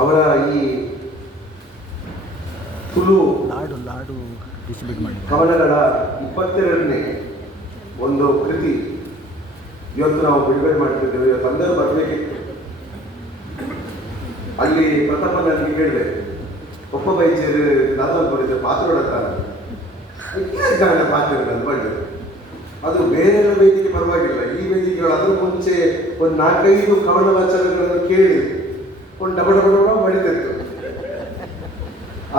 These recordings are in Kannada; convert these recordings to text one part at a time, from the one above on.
ಅವರ ಈ ತುಳು ಲಾಡು ಡಿಸ್ಟ್ರಿಬ್ಯೂಟ್ ಮಾಡಿ ಕವನಗಳ 22ನೇ ಒಂದು ಕೃತಿ ಇವತ್ತು ನಾವು ಬಿಡುಗಡೆ ಮಾಡ್ತಿದ್ದೇವೆ. ಇವತ್ತು అందరూ ಬರಬೇಕಿತ್ತು. ಅಲ್ಲಿ ಪ್ರಥಮ ನನಗೆ ಕೇಳಿದೆ, ಒಪ್ಪ ಬೈಚೇರು ದಾದಲ್ ಬರೆದ ಪಾತ್ರಗಳತ್ತಾನ ಪಾತ್ರ ಮಾಡಿದ್ರು. ಅದು ಬೇರೆ ವೇದಿಕೆ ಪರವಾಗಿಲ್ಲ, ಈ ವೇದಿಕೆಗಳು ಅದರ ಮುಂಚೆ ಒಂದು 4-5 ಕವನ ವಾಚನಗಳನ್ನು ಕೇಳಿ ಒಂದು ಡಬ ಬಡಿತಿತ್ತು.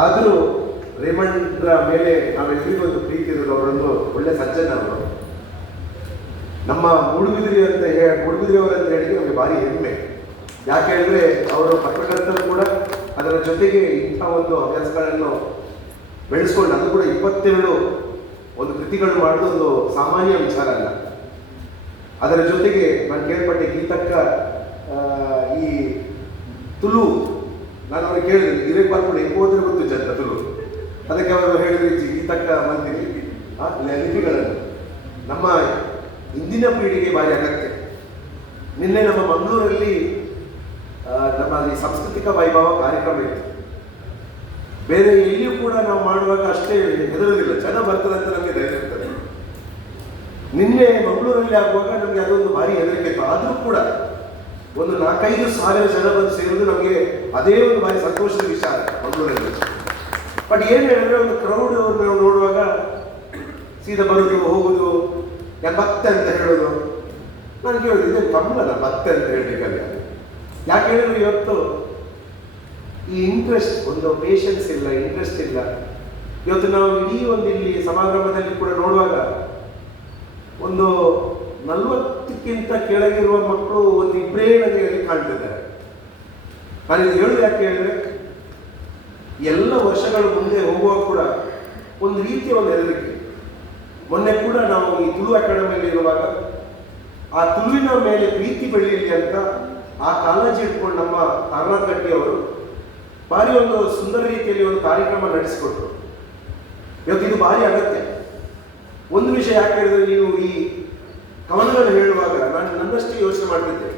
ಆದರೂ ರೇಮಂಡ್ರ ಮೇಲೆ ನಾವೆಲ್ಲರಿಗೂ ಒಂದು ಪ್ರೀತಿ ಇರೋದು. ಅವರೊಂದು ಒಳ್ಳೆ ಸಜ್ಜನ. ಅವರು ನಮ್ಮ ಮೂಡುಬಿದಿರೆಯವರಂತ ಹೇಳಿದ್ರೆ ನಮಗೆ ಭಾರಿ ಹೆಮ್ಮೆ. ಯಾಕೆ ಹೇಳಿದ್ರೆ ಅವರು ಪತ್ರಕರ್ತರು ಕೂಡ, ಅದರ ಜೊತೆಗೆ ಇಂಥ ಒಂದು ಹವ್ಯಾಸಗಳನ್ನು ಬೆಳೆಸ್ಕೊಂಡು, ಅದು ಕೂಡ 22 ಒಂದು ಕೃತಿಗಳು ಮಾಡೋದು ಒಂದು ಸಾಮಾನ್ಯ ವಿಚಾರ ಅಲ್ಲ. ಅದರ ಜೊತೆಗೆ ನಾನು ಕೇಳ್ಪಟ್ಟೆ ಗೀತಕ್ಕ ಈ ತುಳು, ನಾನು ಅವ್ರಿಗೆ ಕೇಳಿದೆ ಇರಕ್ಕೆ ಬರ್ಕೊಂಡು ಹೋದ್ರೆ ಗೊತ್ತು ಜನ ತುಳು. ಅದಕ್ಕೆ ಅವರು ಹೇಳಿದ್ರು ಗೀತಕ್ಕ ಮಂದಿರಿ ಲಿಪಿಗಳನ್ನು ನಮ್ಮ ಇಂದಿನ ಪೀಳಿಗೆ ಭಾರಿ ಅಗತ್ಯ. ನಿನ್ನೆ ನಮ್ಮ ಮಂಗಳೂರಲ್ಲಿ ನಮ್ಮಲ್ಲಿ ಸಾಂಸ್ಕೃತಿಕ ವೈಭವ ಕಾರ್ಯಕ್ರಮ ಇತ್ತು. ಬೇರೆ ಎಲ್ಲಿಯೂ ಕೂಡ ನಾವು ಮಾಡುವಾಗ ಅಷ್ಟೇ ಹೆದರೋದಿಲ್ಲ, ಜನ ಬರ್ತದೆ ಅಂತ ನಮಗೆ ಧೈರ್ಯ ಇರ್ತದೆ. ನಿನ್ನೆ ಮಂಗಳೂರಲ್ಲಿ ಆಗುವಾಗ ನಮಗೆ ಅದೊಂದು ಭಾರಿ ಹೆದರಿಕೆ ಇತ್ತು. ಆದರೂ ಕೂಡ ಒಂದು 4-5 ಸಾವಿರ ಜನ ಬಂದು ಸೇರುವುದು ನಮಗೆ ಅದೇ ಒಂದು ಭಾರಿ ಸಂತೋಷದ ವಿಚಾರ ಮಂಗಳೂರಲ್ಲಿ. ಬಟ್ ಏನು ಹೇಳಿದ್ರೆ ಒಂದು ಕ್ರೌಡ್ ನಾವು ನೋಡುವಾಗ ಸೀದಾ ಬರೋದು ಹೋಗುದು, ನಾನು ಭಕ್ತೆ ಅಂತ ಹೇಳೋದು. ನಾನು ಕೇಳೋದು ಇದೇನು ಕಮ್ಮಲ ಭಕ್ತೆ ಅಂತ ಹೇಳಲಿಕ್ಕಲ್ಲ. ಯಾಕೆ ಹೇಳಿದ್ರೆ ಇವತ್ತು ಈ ಇಂಟ್ರೆಸ್ಟ್, ಒಂದು ಪೇಷನ್ಸ್ ಇಲ್ಲ, ಇಂಟ್ರೆಸ್ಟ್ ಇಲ್ಲ. ಇವತ್ತು ನಾವು ಇಡೀ ಒಂದು ಇಲ್ಲಿ ಸಮಾರಂಭದಲ್ಲಿ ಕೂಡ ನೋಡುವಾಗ ಒಂದು 40ಕ್ಕಿಂತ ಕೆಳಗಿರುವ ಮಕ್ಕಳು ಒಂದು 2 ನನಗೆ ಕಾಣ್ತಿದ್ದಾರೆ. ನಾನು ಇದು ಹೇಳೋದು ಯಾಕೆ ಹೇಳಿದ್ರೆ, ಎಲ್ಲ ವರ್ಷಗಳು ಮುಂದೆ ಹೋಗುವಾಗ ಕೂಡ ಒಂದು ರೀತಿಯ ಒಂದು ಹೆದರಿಕೆ. ಮೊನ್ನೆ ಕೂಡ ನಾವು ಈ ತುಳು ಅಕಾಡೆಮಿಯಲ್ಲಿ ಇರುವಾಗ ಆ ತುಳುವಿನ ಮೇಲೆ ಪ್ರೀತಿ ಬೆಳೆಯಲಿ ಅಂತ ಆ ಕಾಳಜಿ ಇಟ್ಕೊಂಡು ನಮ್ಮ ತಾರನಾಥ್ ಗಟ್ಟಿ ಅವರು ಭಾರಿ ಒಂದು ಸುಂದರ ರೀತಿಯಲ್ಲಿ ಒಂದು ಕಾರ್ಯಕ್ರಮ ನಡೆಸಿಕೊಟ್ರು. ಇವತ್ತು ಇದು ಭಾರಿ ಅಗತ್ಯ. ಒಂದು ವಿಷಯ ಯಾಕೆ ಹೇಳಿದ್ರೆ, ನೀವು ಈ ಕವನಗಳನ್ನು ಹೇಳುವಾಗ ನಾನು ನನ್ನಷ್ಟೇ ಯೋಚನೆ ಮಾಡ್ತಿದ್ದೆ,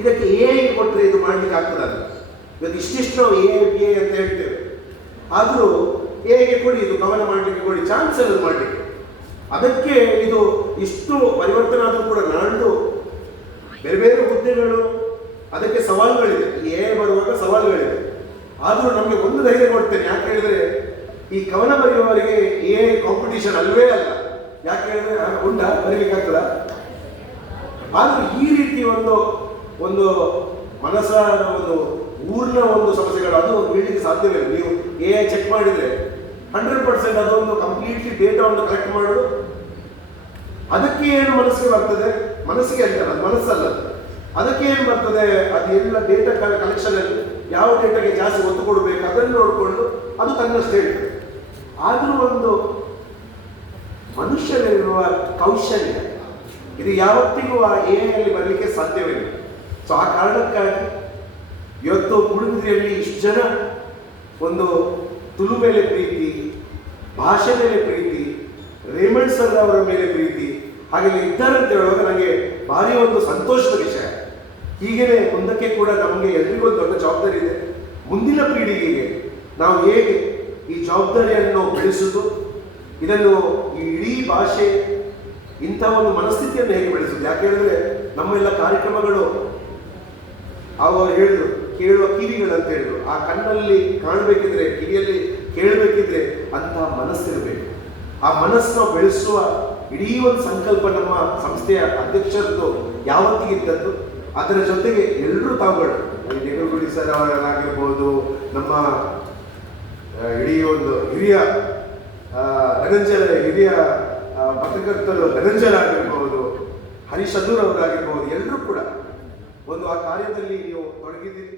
ಇದಕ್ಕೆ AI ಕೊಟ್ಟರೆ ಇದು ಮಾಡ್ಲಿಕ್ಕೆ ಆಗ್ತದಲ್ಲ. ಇವತ್ತು ಇಷ್ಟಿಷ್ಟು ನಾವು AI ಅಂತ ಹೇಳ್ತೇವೆ, ಆದರೂ AI ಕೊಡಿ, ಇದು ಕವನ ಮಾಡಲಿಕ್ಕೆ ಕೊಡಿ, ಚಾನ್ಸ್ ಎಲ್ಲ ಮಾಡಲಿಕ್ಕೆ. ಅದಕ್ಕೆ ಇದು ಇಷ್ಟು ಪರಿವರ್ತನೆ ಆದರೂ ಕೂಡ ನಾಡು ಬೇರೆ ಬೇರೆ ಹುದ್ದೆಗಳು, ಅದಕ್ಕೆ ಸವಾಲುಗಳಿದೆ. AI ಬರುವಾಗ ಸವಾಲುಗಳಿದೆ. ಆದರೂ ನಮಗೆ ಒಂದು ಧೈರ್ಯ ಕೊಡ್ತೇನೆ. ಯಾಕೆ ಹೇಳಿದ್ರೆ, ಈ ಕವನ ಬರೆಯುವವರಿಗೆ AI ಕಾಂಪಿಟೇಷನ್ ಅಲ್ವೇ ಅಲ್ಲ. ಯಾಕೆ ಹೇಳಿದ್ರೆ ಬರೀಲಿಕ್ಕಾಗ್ತದ. ಆದ್ರೂ ಈ ರೀತಿ ಒಂದು ಮನಸ್ಸ ಒಂದು ಊರಿನ ಒಂದು ಸಮಸ್ಯೆಗಳು ಅದು ಹೇಳಲಿಕ್ಕೆ ಸಾಧ್ಯವಿಲ್ಲ. ನೀವು AI ಚೆಕ್ ಮಾಡಿದ್ರೆ 100% ಅದೊಂದು ಕಂಪ್ಲೀಟ್ಲಿ ಡೇಟಾವನ್ನು ಕಲೆಕ್ಟ್ ಮಾಡೋದು. ಅದಕ್ಕೆ ಏನು ಮನಸ್ಸಿಗೆ ಬರ್ತದೆ, ಮನಸ್ಸಿಗೆ ಅಂತಲ್ಲ, ಅದು ಮನಸ್ಸಲ್ಲ, ಅದಕ್ಕೆ ಏನು ಬರ್ತದೆ, ಅದು ಎಲ್ಲ ಡೇಟಾ ಕಲೆಕ್ಷನ್ ಅಲ್ಲಿ ಯಾವ ಡೇಟಾಗೆ ಜಾಸ್ತಿ ಒತ್ತು ಕೊಡಬೇಕು ಅದನ್ನು ನೋಡಿಕೊಂಡು ಅದು ತನ್ನಷ್ಟು ಹೇಳ್ತದೆ. ಆದರೂ ಒಂದು ಮನುಷ್ಯನಿರುವ ಕೌಶಲ್ಯ ಇದು ಯಾವತ್ತಿಗೂ ಆ AI ಅಲ್ಲಿ ಬರಲಿಕ್ಕೆ ಸಾಧ್ಯವಿಲ್ಲ. ಸೊ ಆ ಕಾರಣಕ್ಕಾಗಿ ಇವತ್ತು ಮೂಡುಬಿದಿರೆಯಲ್ಲಿ ಇಷ್ಟು ಜನ ಒಂದು ತುಳು ಮೇಲೆ ಪ್ರೀತಿ, ಭಾಷೆ ಮೇಲೆ ಪ್ರೀತಿ, ರೇಮಂಡ್ ಸರ್ ಅವರ ಮೇಲೆ ಪ್ರೀತಿ ಹಾಗೆಲ್ಲ ಇದ್ದಾರೆ ಅಂತ ಹೇಳುವಾಗ ನನಗೆ ಭಾರಿ ಒಂದು ಸಂತೋಷದ ವಿಷಯ. ಹೀಗೇನೆ ಮುಂದಕ್ಕೆ ಕೂಡ ನಮಗೆ ಎಲ್ರಿಗೂ ಒಂದು ದೊಡ್ಡ ಜವಾಬ್ದಾರಿ ಇದೆ. ಮುಂದಿನ ಪೀಳಿಗೆಗೆ ನಾವು ಹೇಗೆ ಈ ಜವಾಬ್ದಾರಿಯನ್ನು ಬೆಳೆಸುವುದು, ಇದನ್ನು ಈ ಇಡೀ ಭಾಷೆ ಇಂಥ ಒಂದು ಮನಸ್ಥಿತಿಯನ್ನು ಹೇಗೆ ಬೆಳೆಸುವುದು. ಯಾಕೆ ಹೇಳಿದ್ರೆ ನಮ್ಮೆಲ್ಲ ಕಾರ್ಯಕ್ರಮಗಳು ಅವರು ಹೇಳಿದ್ರು ಕೇಳುವ ಕಿವಿಗಳಂತ ಹೇಳಿದ್ರು. ಆ ಕಣ್ಣಲ್ಲಿ ಕಾಣಬೇಕಿದ್ರೆ, ಕಿವಿಯಲ್ಲಿ ಕೇಳಬೇಕಿದ್ರೆ ಅಂತಹ ಮನಸ್ಸಿರಬೇಕು. ಆ ಮನಸ್ಸನ್ನು ಬೆಳೆಸುವ ಇಡೀ ಒಂದು ಸಂಕಲ್ಪ ನಮ್ಮ ಸಂಸ್ಥೆಯ ಅಧ್ಯಕ್ಷರದ್ದು ಯಾವತ್ತಿಗಿದ್ದದ್ದು. ಅದರ ಜೊತೆಗೆ ಎಲ್ಲರೂ ತಾವುಗಳು, ನೆಗರುಗುಡಿ ಸರ್ ಅವರಾಗಿರ್ಬೋದು, ನಮ್ಮ ಇಡೀ ಒಂದು ಹಿರಿಯ ಪತ್ರಕರ್ತರು ಧನಂಜಯರಾಗಿರ್ಬೋದು, ಹರೀಶ್ ಅದೂರ್ ಅವರಾಗಿರ್ಬೋದು, ಎಲ್ಲರೂ ಕೂಡ ಒಂದು ಆ ಕಾರ್ಯದಲ್ಲಿ ನೀವು ತೊಡಗಿದ್ದೀರಿ.